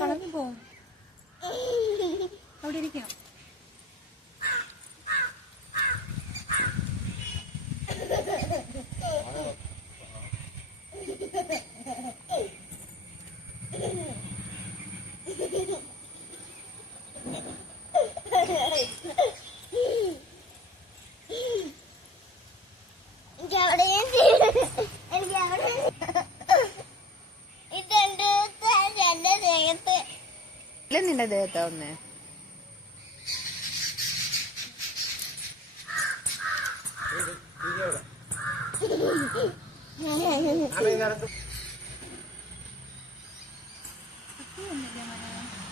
കളഞ്ഞു പോവും. അവിടെ ഇരിക്കാം. നിന്റെ ദേഹത്താ ഒന്ന്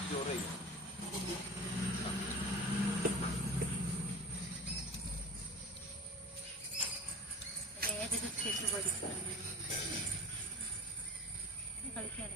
ചോറ് കഴിക്കും കളിക്കാൻ